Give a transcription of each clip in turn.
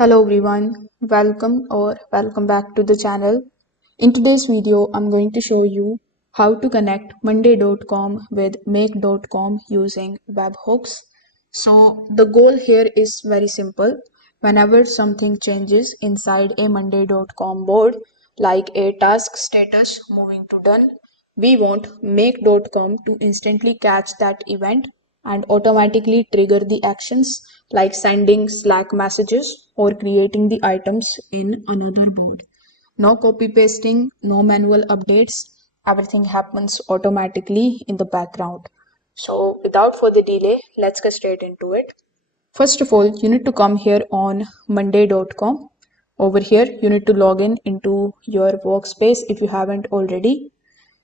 Hello everyone, welcome back to the channel. In today's video, I'm going to show you how to connect monday.com with make.com using webhooks. So the goal here is very simple. Whenever something changes inside a monday.com board, like a task status moving to done, we want make.com to instantly catch that event and automatically trigger the actions like sending Slack messages or creating the items in another board. No copy pasting, no manual updates. Everything happens automatically in the background. So without further delay, let's get straight into it. First of all, you need to come here on monday.com. Over here, you need to log in into your workspace if you haven't already.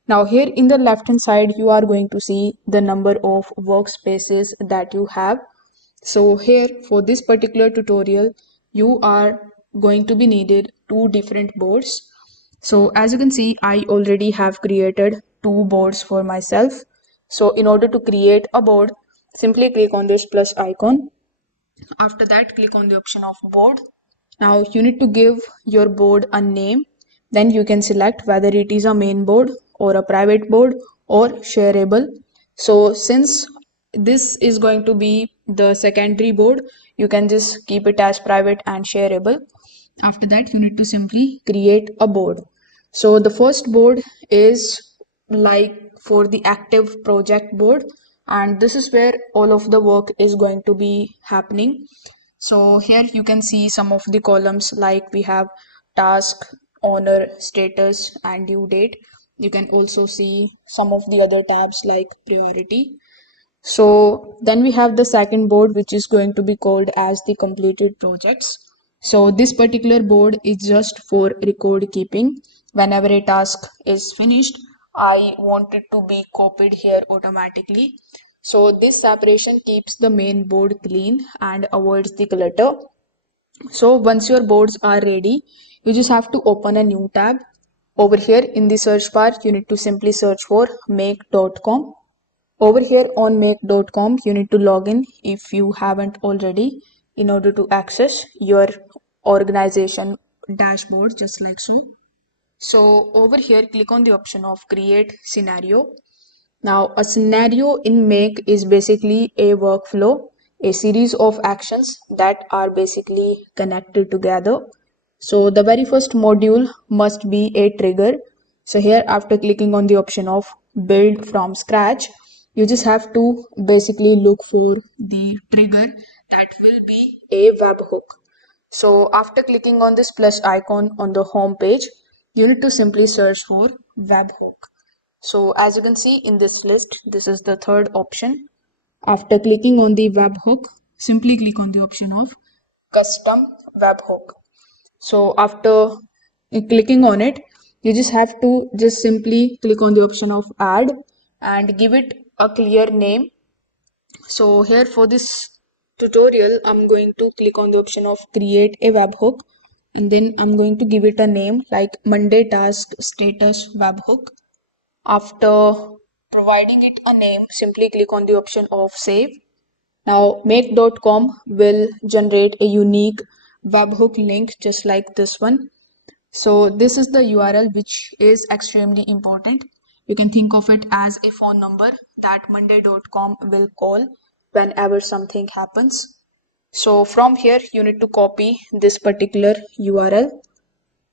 Now here in the left hand side, you are going to see the number of workspaces that you have. So here for this particular tutorial, you are going to be needed two different boards. So as you can see, I already have created two boards for myself. So in order to create a board, simply click on this plus icon. After that, click on the option of board. Now you need to give your board a name. Then you can select whether it is a main board or a private board or shareable. So since this is going to be the secondary board, you can just keep it as private and shareable. After that, you need to simply create a board. So the first board is like for the active project board, and this is where all of the work is going to be happening. So here you can see some of the columns like we have task, owner, status, and due date. You can also see some of the other tabs like priority. So then we have the second board, which is going to be called as the completed projects. So this particular board is just for record keeping. Whenever a task is finished, I want it to be copied here automatically. So this separation keeps the main board clean and avoids the clutter. So once your boards are ready, you just have to open a new tab. Over here in the search bar, you need to simply search for make.com. Over here on make.com, you need to log in if you haven't already in order to access your organization dashboard just like so. So over here, click on the option of create scenario. Now a scenario in make is basically a workflow, a series of actions that are basically connected together. So the very first module must be a trigger. So here after clicking on the option of build from scratch, you just have to basically look for the trigger that will be a webhook. So after clicking on this plus icon on the home page, you need to simply search for webhook. So as you can see in this list, this is the third option. After clicking on the webhook, simply click on the option of custom webhook. So after clicking on it, you just have to just simply click on the option of add and give it a clear name. So here for this tutorial, I'm going to click on the option of create a webhook, and then I'm going to give it a name like Monday task status webhook. After providing it a name, simply click on the option of save. Now make.com will generate a unique webhook link just like this one. So this is the URL which is extremely important. You can think of it as a phone number that monday.com will call whenever something happens. So from here you need to copy this particular URL.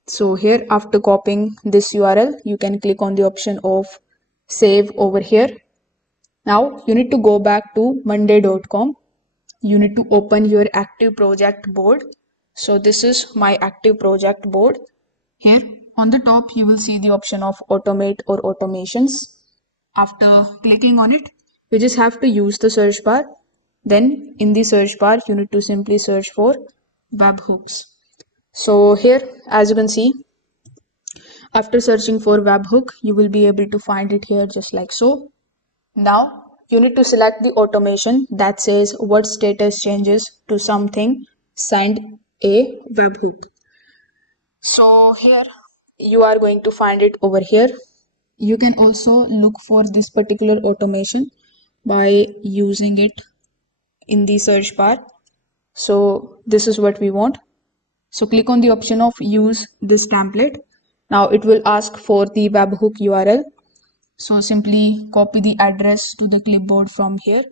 So here after copying this URL, you can click on the option of save over here. Now you need to go back to monday.com. You need to open your active project board. So this is my active project board. Here on the top, you will see the option of automate or automations. After clicking on it, you just have to use the search bar. Then in the search bar, you need to simply search for webhooks. So here, as you can see, after searching for webhook, you will be able to find it here just like so. Now you need to select the automation that says what status changes to something, send a webhook. So here you are going to find it over here. You can also look for this particular automation by using it in the search bar. So this is what we want. So click on the option of use this template. Now it will ask for the webhook URL. So simply copy the address to the clipboard from here.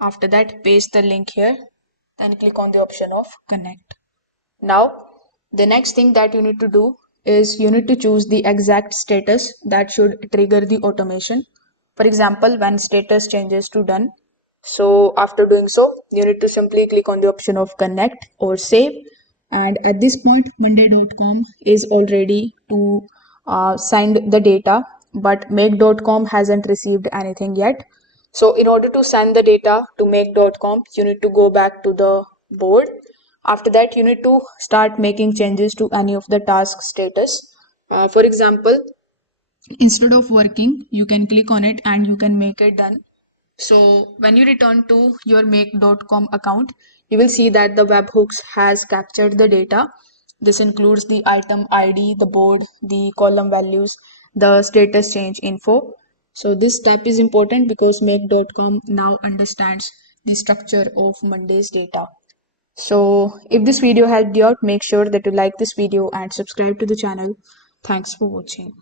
After that, paste the link here. Then click on the option of connect. Now, the next thing that you need to do is you need to choose the exact status that should trigger the automation. For example, when status changes to done. So after doing so, you need to simply click on the option of connect or save. And at this point, monday.com is already to send the data, but make.com hasn't received anything yet. So in order to send the data to make.com, you need to go back to the board. After that, you need to start making changes to any of the task status. For example, instead of working, you can click on it and you can make it done. So when you return to your make.com account, you will see that the webhooks has captured the data. This includes the item ID, the board, the column values, the status change info. So this step is important because make.com now understands the structure of Monday's data. So if this video helped you out, make sure that you like this video and subscribe to the channel. Thanks for watching.